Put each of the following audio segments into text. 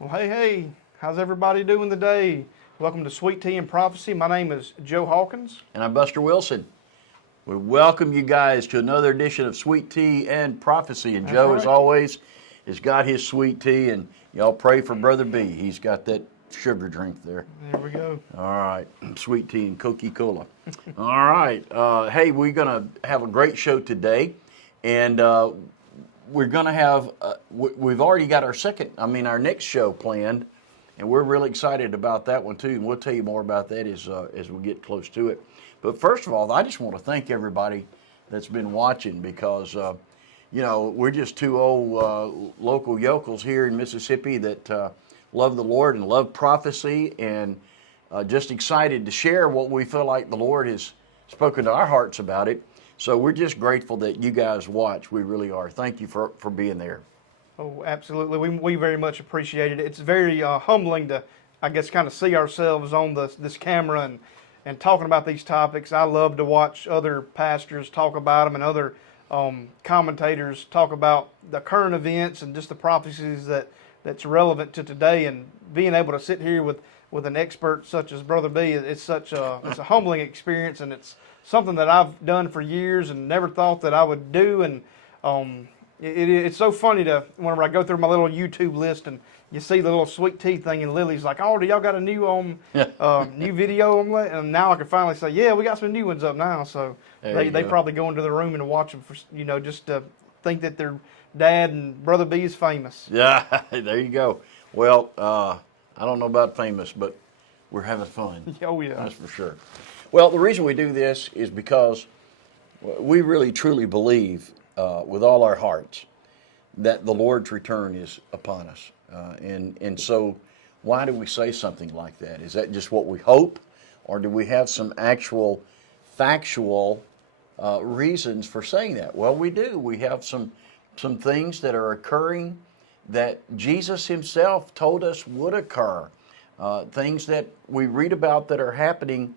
Well, hey, how's everybody doing today? Welcome to Sweet Tea and Prophecy. My name is Joe Hawkins. And I'm Buster Wilson. We welcome you guys to another edition of Sweet Tea and Prophecy. And That's Joe, as right. always, has got his sweet tea. And y'all pray for Brother B. He's got that sugar drink there. There we go. All right. Sweet tea and Coca-Cola. All right. Hey, we're going to have a great show today. And we're going to have, we've already got our next show planned. And we're really excited about that one too, and we'll tell you more about that as we get close to it. But first of all, I just want to thank everybody that's been watching because, we're just two old local yokels here in Mississippi that love the Lord and love prophecy, and just excited to share what we feel like the Lord has spoken to our hearts about it. So we're just grateful that you guys watch. We really are. Thank you for being there. Oh, absolutely. We very much appreciate it. It's very humbling to, I guess, kind of see ourselves on this camera and talking about these topics. I love to watch other pastors talk about them and other commentators talk about the current events and just the prophecies that's relevant to today. And being able to sit here with an expert such as Brother B, it's a humbling experience, and it's something that I've done for years and never thought that I would do. And it's so funny to whenever I go through my little YouTube list and you see the little sweet tea thing, and Lily's like, "Oh, do y'all got a new new video on that?" And now I can finally say, "Yeah, we got some new ones up now." So they probably go into the room and watch them for just to think that their dad and Brother B is famous. Yeah, there you go. Well, I don't know about famous, but we're having fun. Oh yeah, That's for sure. Well, the reason we do this is because we really truly believe with all our hearts that the Lord's return is upon us. And so why do we say something like that? Is that just what we hope, or do we have some actual factual reasons for saying that? Well, we do. We have some things that are occurring that Jesus himself told us would occur, things that we read about that are happening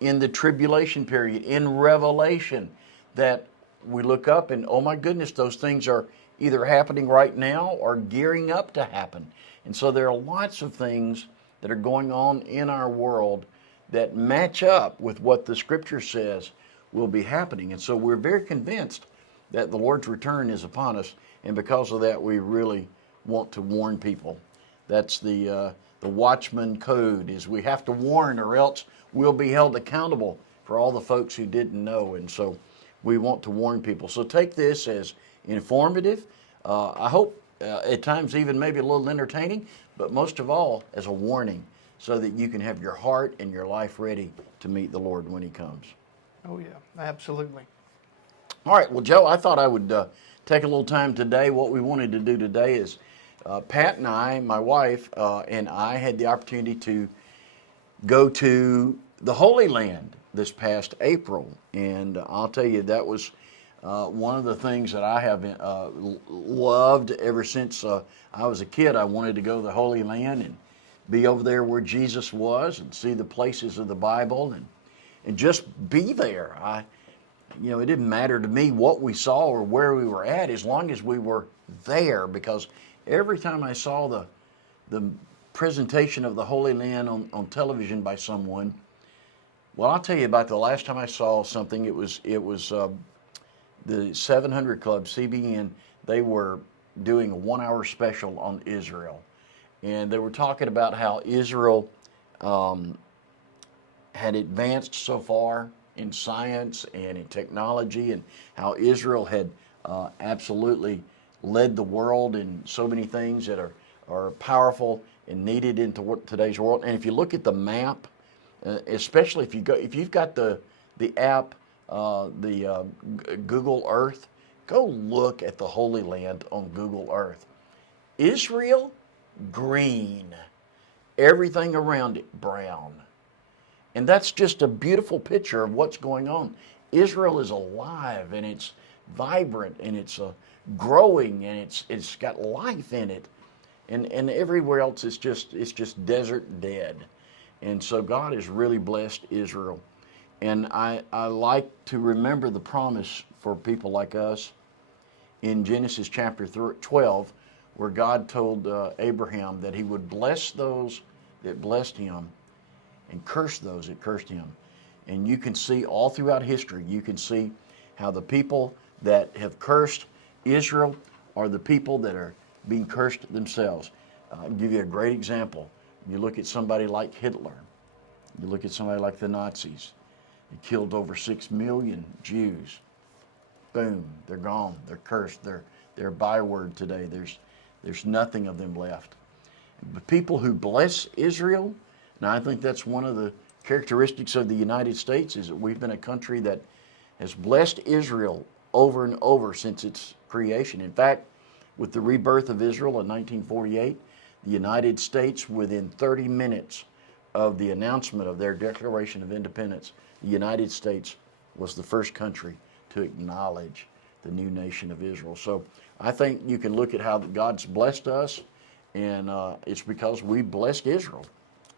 in the tribulation period, in Revelation, that we look up and, oh my goodness, those things are either happening right now or gearing up to happen. And so there are lots of things that are going on in our world that match up with what the Scripture says will be happening. And so we're very convinced that the Lord's return is upon us, and because of that, we really want to warn people. That's the watchman code, is we have to warn, or else we'll be held accountable for all the folks who didn't know. And so we want to warn people. So take this as informative. I hope at times even maybe a little entertaining, but most of all as a warning, so that you can have your heart and your life ready to meet the Lord when he comes. oh yeah, absolutely. All right, well, Joe, I thought I would take a little time today. What we wanted to do today is Pat and I, my wife, and I had the opportunity to go to the Holy Land this past April. And I'll tell you, that was one of the things that I have loved ever since I was a kid. I wanted to go to the Holy Land and be over there where Jesus was and see the places of the Bible and just be there. It didn't matter to me what we saw or where we were at, as long as we were there, because every time I saw the presentation of the Holy Land on television by someone, well, I'll tell you about the last time I saw something. It was the 700 Club, CBN. They were doing a 1-hour special on Israel, and they were talking about how Israel had advanced so far in science and in technology, and how Israel had absolutely led the world in so many things that are powerful and needed into today's world. And if you look at the map, especially if you've got the app, Google Earth, go look at the Holy Land on Google Earth. Israel, green. Everything around it, brown. And that's just a beautiful picture of what's going on. Israel is alive, and it's vibrant, and it's growing, and it's got life in it. And everywhere else it's just desert dead. And so God has really blessed Israel. And I like to remember the promise for people like us in Genesis chapter 12, where God told Abraham that he would bless those that blessed him and curse those that cursed him. And you can see all throughout history, you can see how the people that have cursed Israel are the people that are being cursed themselves. I'll give you a great example. You look at somebody like Hitler. You look at somebody like the Nazis. They killed over 6 million Jews. Boom, they're gone. They're cursed. They're a byword today. There's nothing of them left. The people who bless Israel, and I think that's one of the characteristics of the United States, is that we've been a country that has blessed Israel over and over since its creation. In fact, with the rebirth of Israel in 1948, the United States, within 30 minutes of the announcement of their Declaration of Independence, the United States was the first country to acknowledge the new nation of Israel. So I think you can look at how God's blessed us, and it's because we blessed Israel.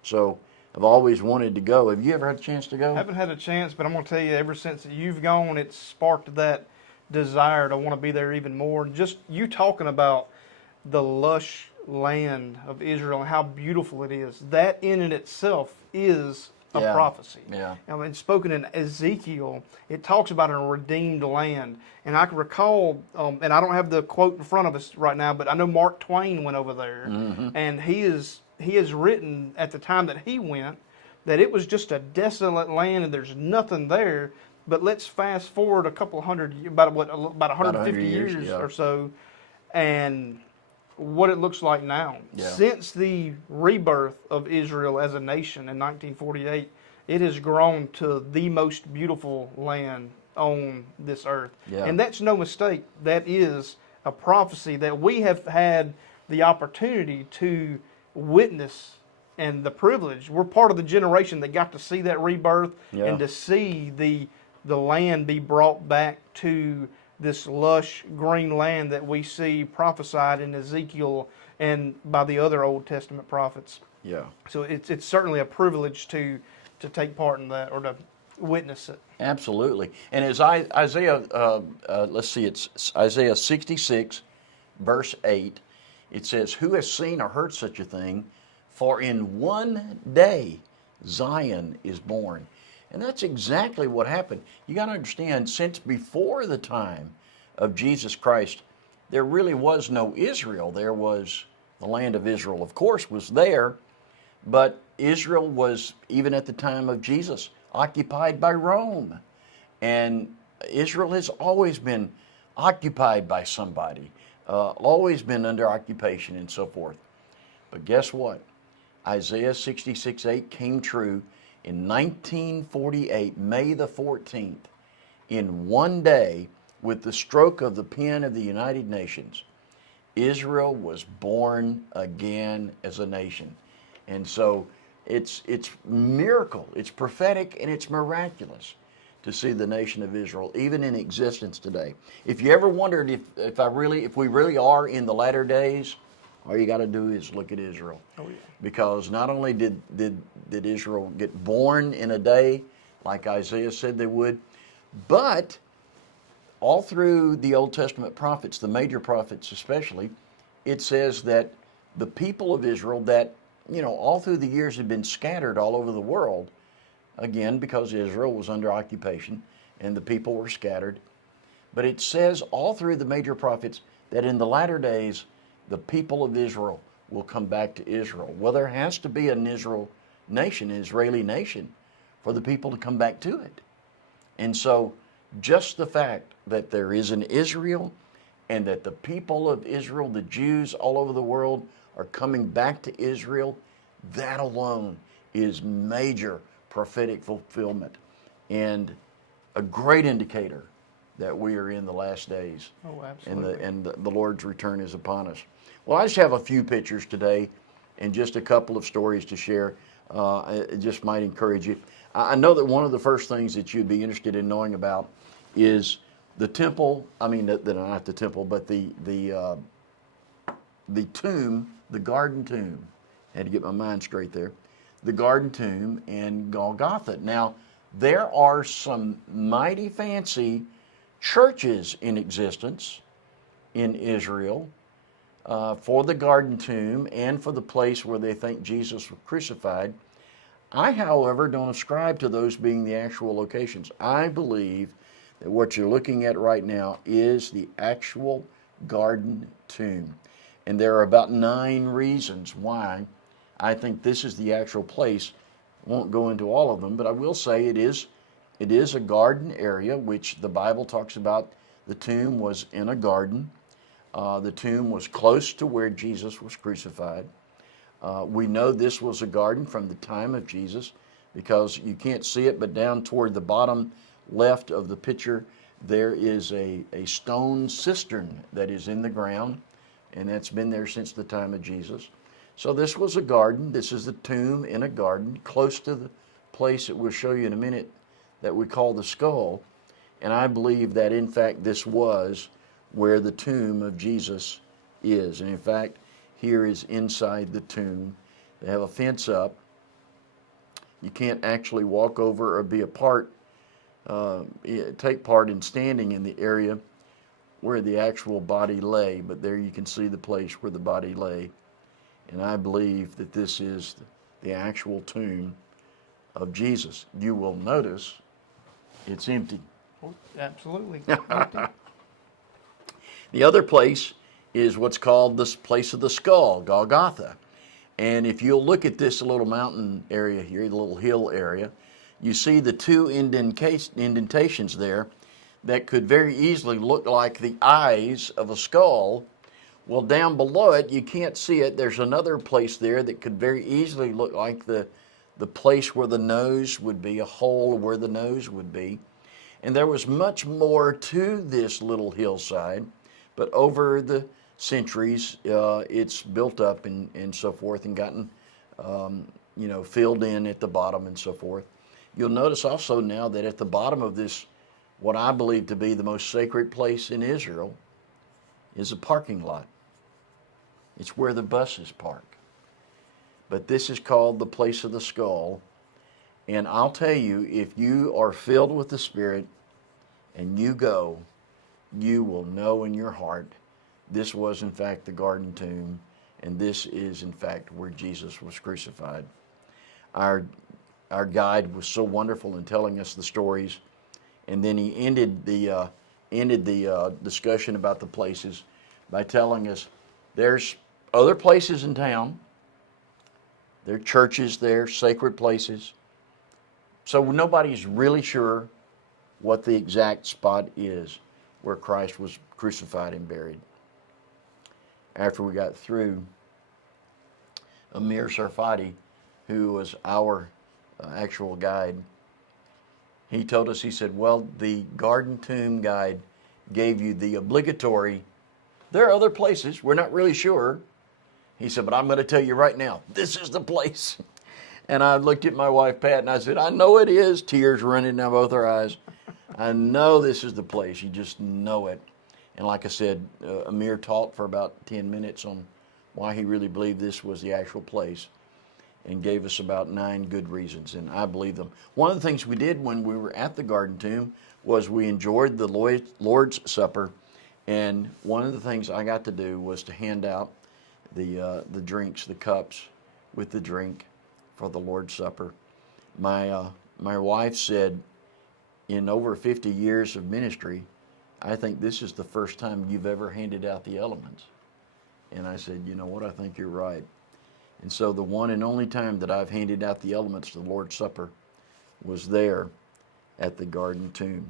So I've always wanted to go. Have you ever had a chance to go? I haven't had a chance, but I'm going to tell you, ever since you've gone, it's sparked that desire to want to be there even more. And just you talking about the lush land of Israel and how beautiful it is, that in and itself is a prophecy. Yeah. I mean, spoken in Ezekiel, it talks about a redeemed land. And I can recall, and I don't have the quote in front of us right now, but I know Mark Twain went over there, and he has written at the time that he went that it was just a desolate land and there's nothing there. But let's fast forward a couple hundred, about 150 years yeah. or so, and what it looks like now. Yeah. Since the rebirth of Israel as a nation in 1948, it has grown to the most beautiful land on this earth. Yeah. And that's no mistake. That is a prophecy that we have had the opportunity to witness and the privilege. We're part of the generation that got to see that rebirth and to see the land be brought back to this lush green land that we see prophesied in Ezekiel and by the other Old Testament prophets. Yeah. So it's certainly a privilege to take part in that or to witness it. Absolutely. And as Isaiah, let's see, it's Isaiah 66, verse 8, it says, "Who has seen or heard such a thing? For in one day Zion is born." And that's exactly what happened. You got to understand, since before the time of Jesus Christ, there really was no Israel. There was the land of Israel, of course, was there, but Israel was, even at the time of Jesus, occupied by Rome. And Israel has always been occupied by somebody, always been under occupation and so forth. But guess what? Isaiah 66:8 came true in 1948, May the 14th, in one day, with the stroke of the pen of the United Nations, Israel was born again as a nation. And so it's miracle, it's prophetic, and it's miraculous to see the nation of Israel even in existence today. If you ever wondered if we really are in the latter days, all you got to do is look at Israel. Oh, yeah. Because not only did Israel get born in a day, like Isaiah said they would, but all through the Old Testament prophets, the major prophets especially, it says that the people of Israel that, all through the years had been scattered all over the world, again, because Israel was under occupation and the people were scattered. But it says all through the major prophets that in the latter days, the people of Israel will come back to Israel. Well, there has to be an Israel nation, an Israeli nation, for the people to come back to it. And so just the fact that there is an Israel and that the people of Israel, the Jews all over the world, are coming back to Israel, that alone is major prophetic fulfillment and a great indicator that we are in the last days. Oh, absolutely. And the Lord's return is upon us. Well, I just have a few pictures today and just a couple of stories to share. It just might encourage you. I know that one of the first things that you'd be interested in knowing about is the temple. I mean, not the temple, but the tomb, the garden tomb. I had to get my mind straight there. The garden tomb in Golgotha. Now, there are some mighty fancy churches in existence in Israel for the garden tomb and for the place where they think Jesus was crucified. I, however, don't ascribe to those being the actual locations. I believe that what you're looking at right now is the actual garden tomb. And there are about 9 reasons why I think this is the actual place. I won't go into all of them, but I will say it is a garden area, which the Bible talks about. The tomb was in a garden. The tomb was close to where Jesus was crucified. We know this was a garden from the time of Jesus because you can't see it, but down toward the bottom left of the picture, there is a stone cistern that is in the ground, and that's been there since the time of Jesus. So this was a garden. This is the tomb in a garden close to the place that we'll show you in a minute that we call the skull. And I believe that, in fact, this was where the tomb of Jesus is. And in fact, here is inside the tomb. They have a fence up. You can't actually walk over or be a part, take part in standing in the area where the actual body lay, but there you can see the place where the body lay. And I believe that this is the actual tomb of Jesus. You will notice it's empty. Oh, absolutely. The other place is what's called the place of the skull, Golgotha. And if you'll look at this little mountain area here, the little hill area, you see the 2 indentations there that could very easily look like the eyes of a skull. Well, down below it, you can't see it. There's another place there that could very easily look like the place where the nose would be, a hole where the nose would be. And there was much more to this little hillside, but over the centuries, it's built up and so forth and gotten, filled in at the bottom and so forth. You'll notice also now that at the bottom of this, what I believe to be the most sacred place in Israel, is a parking lot. It's where the buses park. But this is called the place of the skull. And I'll tell you, if you are filled with the Spirit and you go, you will know in your heart this was in fact the garden tomb, and this is in fact where Jesus was crucified. Our guide was so wonderful in telling us the stories, and then he ended the discussion about the places by telling us there's other places in town. There are churches there, sacred places. So nobody's really sure what the exact spot is where Christ was crucified and buried. After we got through, Amir Sarfati, who was our actual guide, he told us, he said, well, the garden tomb guide gave you the obligatory, there are other places, we're not really sure. He said, but I'm going to tell you right now, this is the place. And I looked at my wife, Pat, and I said, I know it is. Tears running down both our eyes. I know this is the place. You just know it. And like I said, Amir taught for about 10 minutes on why he really believed this was the actual place and gave us about 9 good reasons, and I believe them. One of the things we did when we were at the garden tomb was we enjoyed the Lord's Supper, and one of the things I got to do was to hand out the drinks, the cups with the drink for the Lord's Supper. My wife said, in over 50 years of ministry, I think this is the first time you've ever handed out the elements. And I said, you know what, I think you're right. And so the one and only time that I've handed out the elements to the Lord's Supper was there at the garden tomb.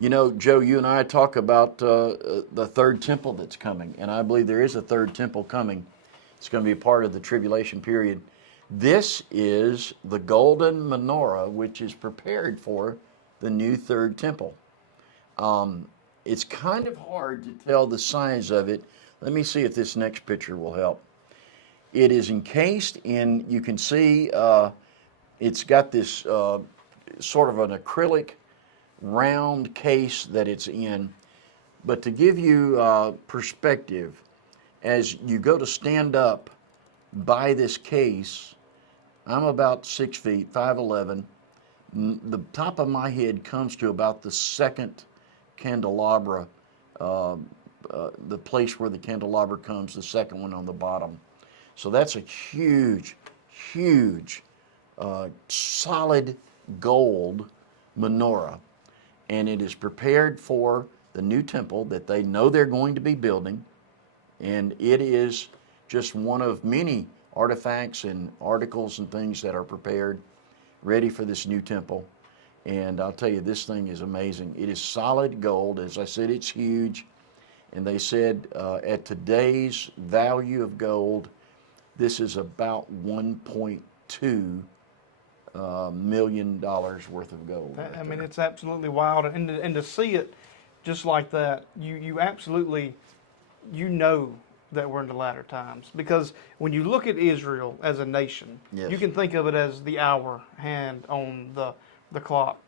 You know, Joe, you and I talk about the third temple that's coming, and I believe there is a third temple coming. It's going to be a part of the tribulation period. This is the golden menorah, which is prepared for the new third temple. It's kind of hard to tell the size of it. Let me see if this next picture will help. It is encased in, you can see, it's got this sort of an acrylic round case that it's in. But to give you perspective, as you go to stand up by this case, I'm about 6 feet, 5'11". The top of my head comes to about the second candelabra the place where the candelabra comes, the second one on the bottom. So that's a huge, huge, solid gold menorah. And it is prepared for the new temple that they know they're going to be building. And it is just one of many artifacts and articles and things that are prepared, ready for this new temple. And I'll tell you, this thing is amazing. It is solid gold. As I said, it's huge. And they said at today's value of gold, this is about $1.2 million worth of gold. I mean, it's absolutely wild, and to see it just like that, you absolutely, you know that we're in the latter times, because when you look at Israel as a nation, Yes. you can think of it as the hour hand on the clock,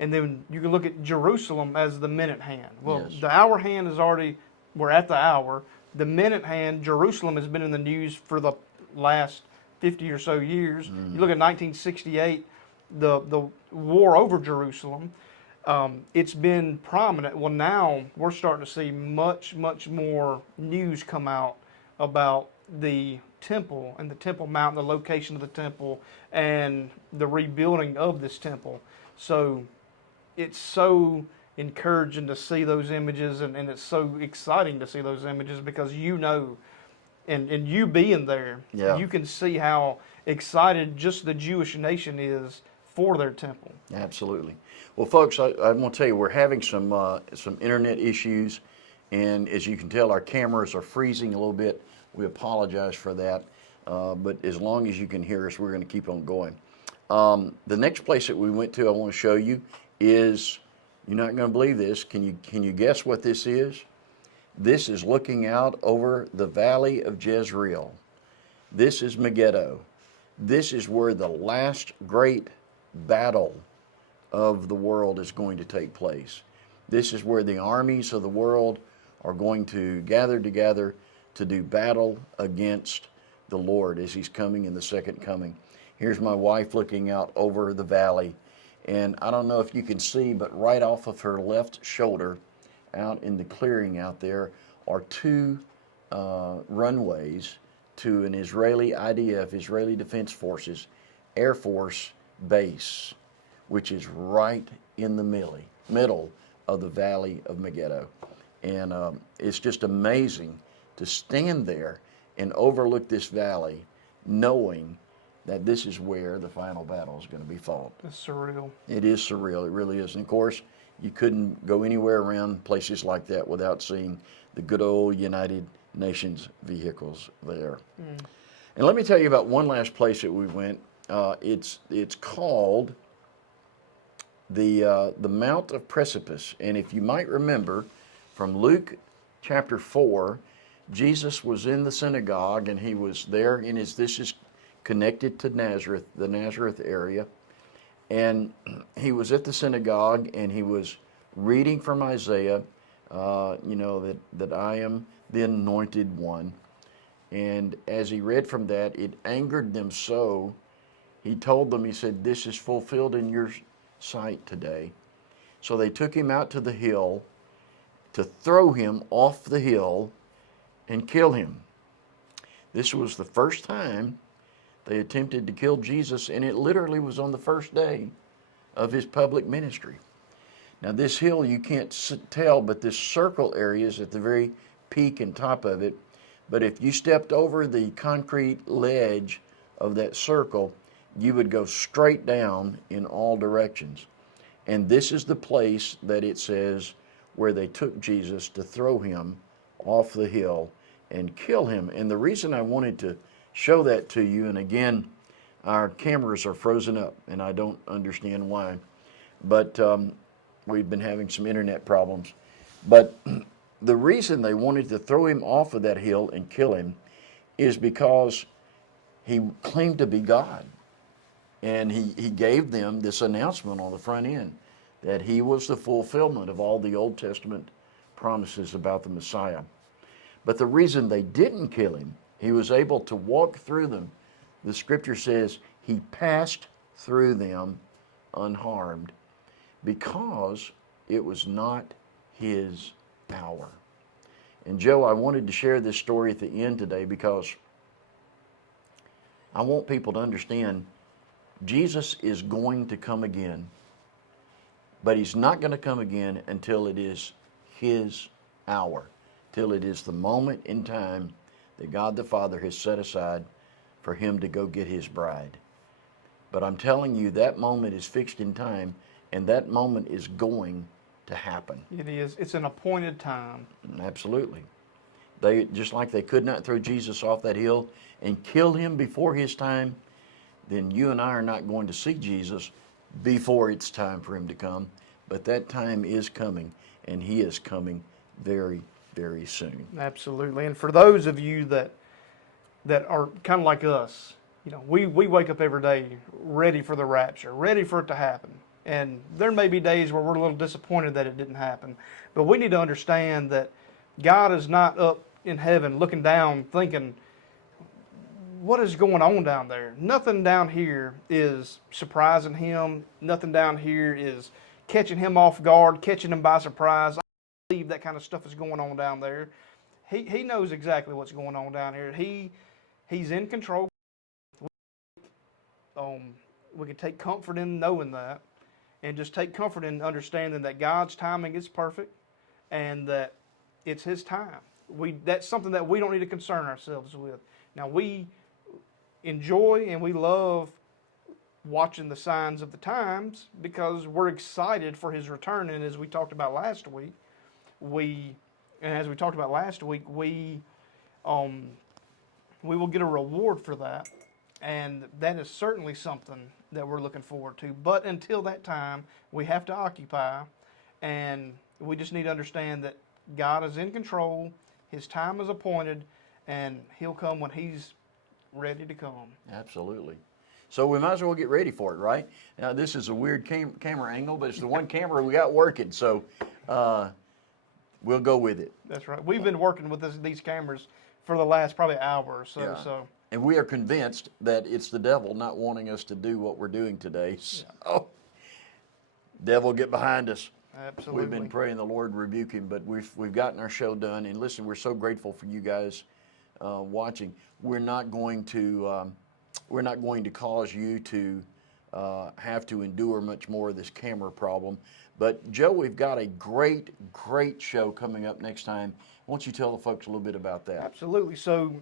and then you can look at Jerusalem as the minute hand. Well, Yes. the hour hand is already, we're at the hour. The minute hand, Jerusalem has been in the news for the last 50 or so years. You look at 1968, the war over Jerusalem. It's been prominent. Well, now we're starting to see much more news come out about the temple and the Temple Mount, the location of the temple, and the rebuilding of this temple. So it's so encouraging to see those images, and it's so exciting to see those images, because you know, and you being there, Yeah. you can see how excited just the Jewish nation is for their temple. Absolutely. Well, folks, I'm going to tell you, we're having some internet issues, and as you can tell, our cameras are freezing a little bit. We apologize for that, but as long as you can hear us, we're going to keep on going. The next place that we went to, I want to show you, is, you're not going to believe this. Can you guess what this is? This is looking out over the valley of Jezreel. This is Megiddo. This is where the last great battle of the world is going to take place. This is where the armies of the world are going to gather together to do battle against the Lord as He's coming in the second coming. Here's my wife looking out over the valley, and I don't know if you can see, but right off of her left shoulder, out in the clearing out there, are two runways to an Israeli IDF, Israeli Defense Forces, Air Force base, which is right in the middle of the valley of Megiddo. And it's just amazing to stand there and overlook this valley, knowing that this is where the final battle is going to be fought. It's surreal. It is surreal, it really is. And of course, you couldn't go anywhere around places like that without seeing the good old United Nations vehicles there. And let me tell you about one last place that we went. It's called the Mount of Precipice. And if you might remember from Luke chapter 4, Jesus was in the synagogue, and he was there in this is connected to Nazareth, the Nazareth area. And he was at the synagogue, and he was reading from Isaiah, that I am the anointed one. And as he read from that, it angered them so. He told them, he said, this is fulfilled in your sight today. So they took him out to the hill to throw him off the hill and kill him. This was the first time they attempted to kill Jesus, and it literally was on the first day of his public ministry. Now this hill, you can't tell, but this circle area is at the very peak and top of it. But if you stepped over the concrete ledge of that circle, you would go straight down in all directions. And this is the place that it says where they took Jesus to throw him off the hill and kill him. And the reason I wanted to show that to you, and again, our cameras are frozen up, and I don't understand why, but we've been having some internet problems. But the reason they wanted to throw him off of that hill and kill him is because he claimed to be God. And he gave them this announcement on the front end that he was the fulfillment of all the Old Testament promises about the Messiah. But the reason they didn't kill him, he was able to walk through them. The scripture says he passed through them unharmed because it was not his hour. And Joe, I wanted to share this story at the end today because I want people to understand Jesus is going to come again, but he's not going to come again until it is his hour, till it is the moment in time that God the Father has set aside for him to go get his bride. But I'm telling you, that moment is fixed in time, and that moment is going to happen. It is. It's an appointed time. Absolutely. They, just like they could not throw Jesus off that hill and kill him before his time, then you and I are not going to see Jesus before it's time for him to come. But that time is coming, and he is coming very, very soon. Absolutely. And for those of you that are kind of like us, we wake up every day ready for the rapture, ready for it to happen. And there may be days where we're a little disappointed that it didn't happen. But we need to understand that God is not up in heaven looking down thinking, what is going on down there? Nothing down here is surprising him. Nothing down here is catching him off guard, catching him by surprise. I believe that kind of stuff is going on down there. He knows exactly what's going on down here. He's in control. We can take comfort in knowing that, and just take comfort in understanding that God's timing is perfect, and that it's his time. That's something that we don't need to concern ourselves with. Now, we enjoy and we love watching the signs of the times because we're excited for his return. And as we talked about last week, we will get a reward for that. And that is certainly something that we're looking forward to. But until that time, we have to occupy, and we just need to understand that God is in control, his time is appointed, and he'll come when he's ready to come. Absolutely. So we might as well get ready for it, right? Now, this is a weird camera angle, but it's the one camera we got working, so we'll go with it. That's right. We've been working with these cameras for the last probably hour or so. Yeah. So. And we are convinced that it's the devil not wanting us to do what we're doing today. So, devil, get behind us. Absolutely. We've been praying the Lord rebuke him, but we've gotten our show done. And listen, we're so grateful for you guys watching. We're not going to cause you to have to endure much more of this camera problem. But Joe, we've got a great show coming up next time. Why don't you tell the folks a little bit about that? Absolutely. So,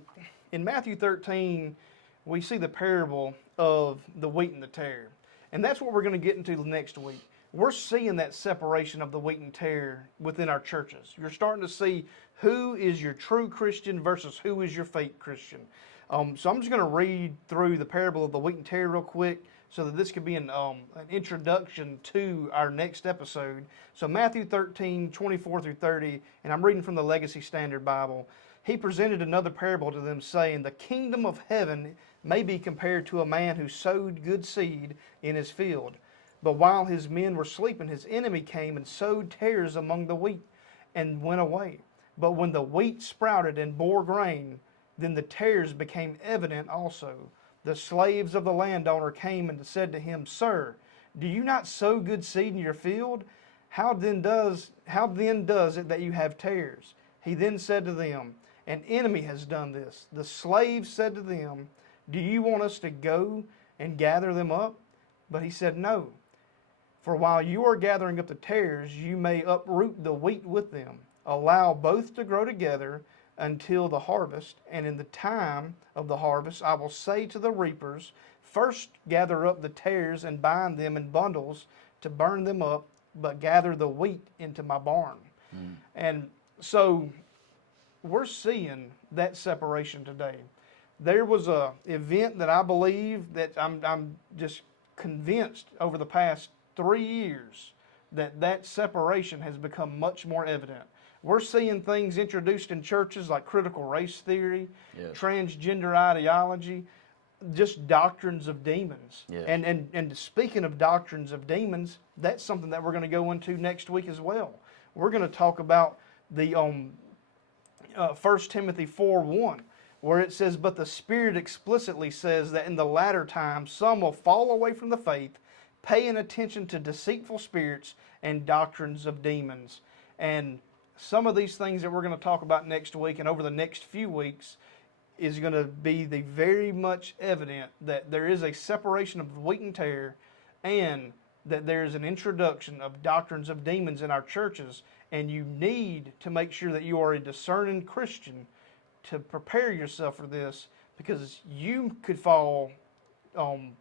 in Matthew 13, we see the parable of the wheat and the tare. And that's what we're going to get into next week. We're seeing that separation of the wheat and tare within our churches. You're starting to see who is your true Christian versus who is your fake Christian. So I'm just going to read through the parable of the wheat and tare real quick so that this could be an introduction to our next episode. So Matthew 13, 24 through 30, and I'm reading from the Legacy Standard Bible. He presented another parable to them, saying, the kingdom of heaven may be compared to a man who sowed good seed in his field. But while his men were sleeping, his enemy came and sowed tares among the wheat and went away. But when the wheat sprouted and bore grain, then the tares became evident also. The slaves of the landowner came and said to him, Sir, do you not sow good seed in your field? How then does it that you have tares? He then said to them, An enemy has done this. The slaves said to them, Do you want us to go and gather them up? But he said, No. For while you are gathering up the tares, you may uproot the wheat with them. Allow both to grow together until the harvest. And in the time of the harvest, I will say to the reapers, First gather up the tares and bind them in bundles to burn them up, but gather the wheat into my barn. And so we're seeing that separation today. There was a event that I believe that I'm just convinced over the past 3 years that separation has become much more evident. We're seeing things introduced in churches like critical race theory, Yes. transgender ideology, just doctrines of demons. Yes. And speaking of doctrines of demons, that's something that we're going to go into next week as well. We're going to talk about the 1 Timothy 4:1, where it says, But the Spirit explicitly says that in the latter times some will fall away from the faith, paying attention to deceitful spirits and doctrines of demons. And some of these things that we're going to talk about next week and over the next few weeks is going to be the very much evident that there is a separation of the wheat and tare, and that there's an introduction of doctrines of demons in our churches, and you need to make sure that you are a discerning Christian to prepare yourself for this, because you could fall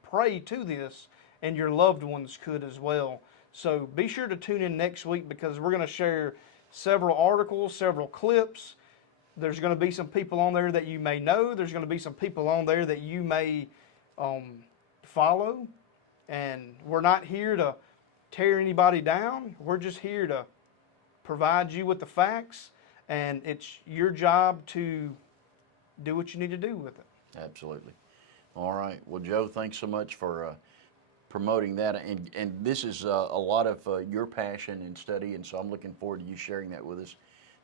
prey to this, and your loved ones could as well. So be sure to tune in next week, because we're going to share several articles, several clips. There's going to be some people on there that you may know. There's going to be some people on there that you may follow. And we're not here to tear anybody down. We're just here to provide you with the facts, and it's your job to do what you need to do with it. Absolutely. All right. Well, Joe, thanks so much for promoting that. And this is a lot of your passion and study, and so I'm looking forward to you sharing that with us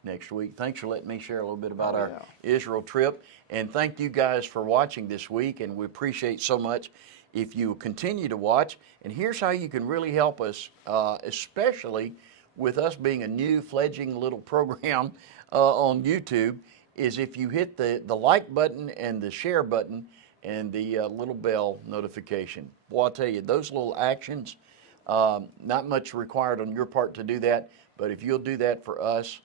next week. Thanks for letting me share a little bit about our Israel trip. And thank you guys for watching this week, and we appreciate so much if you continue to watch. And here's how you can really help us, especially with us being a new fledgling little program on YouTube, is if you hit the like button and the share button and the little bell notification. Boy, I'll tell you, those little actions, not much required on your part to do that, but if you'll do that for us,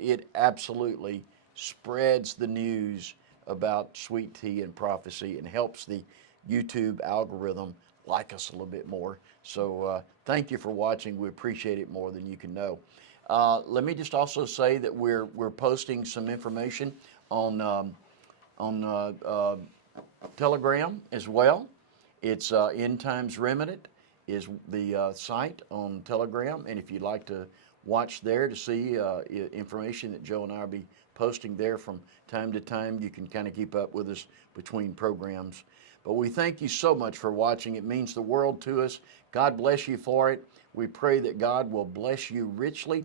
it absolutely spreads the news about sweet tea and prophecy and helps the YouTube algorithm like us a little bit more. So thank you for watching. We appreciate it more than you can know. Let me just also say that we're posting some information on Telegram as well. It's End Times Remnant is the site on Telegram, and if you'd like to watch there to see information that Joe and I will be posting there from time to time, you can kind of keep up with us between programs. But we thank you so much for watching. It means the world to us. God bless you for it. We pray that God will bless you richly.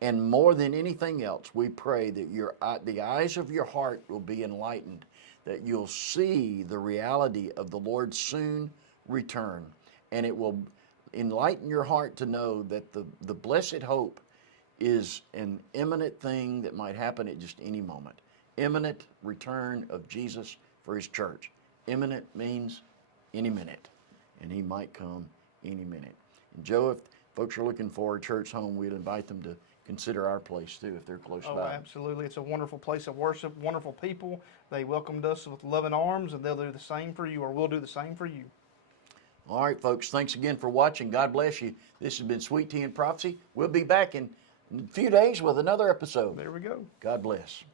And more than anything else, we pray that the eyes of your heart will be enlightened, that you'll see the reality of the Lord's soon return. And it will enlighten your heart to know that the blessed hope is an imminent thing that might happen at just any moment. Imminent return of Jesus for his church. Imminent means any minute, and he might come any minute. And Joe, if folks are looking for a church home, we'd invite them to consider our place too, if they're close by. Oh, absolutely. It's a wonderful place of worship, wonderful people. They welcomed us with loving arms, and they'll do the same for you, or we'll do the same for you. All right, folks, thanks again for watching. God bless you. This has been Sweet Tea and Prophecy. We'll be back in a few days with another episode. There we go. God bless.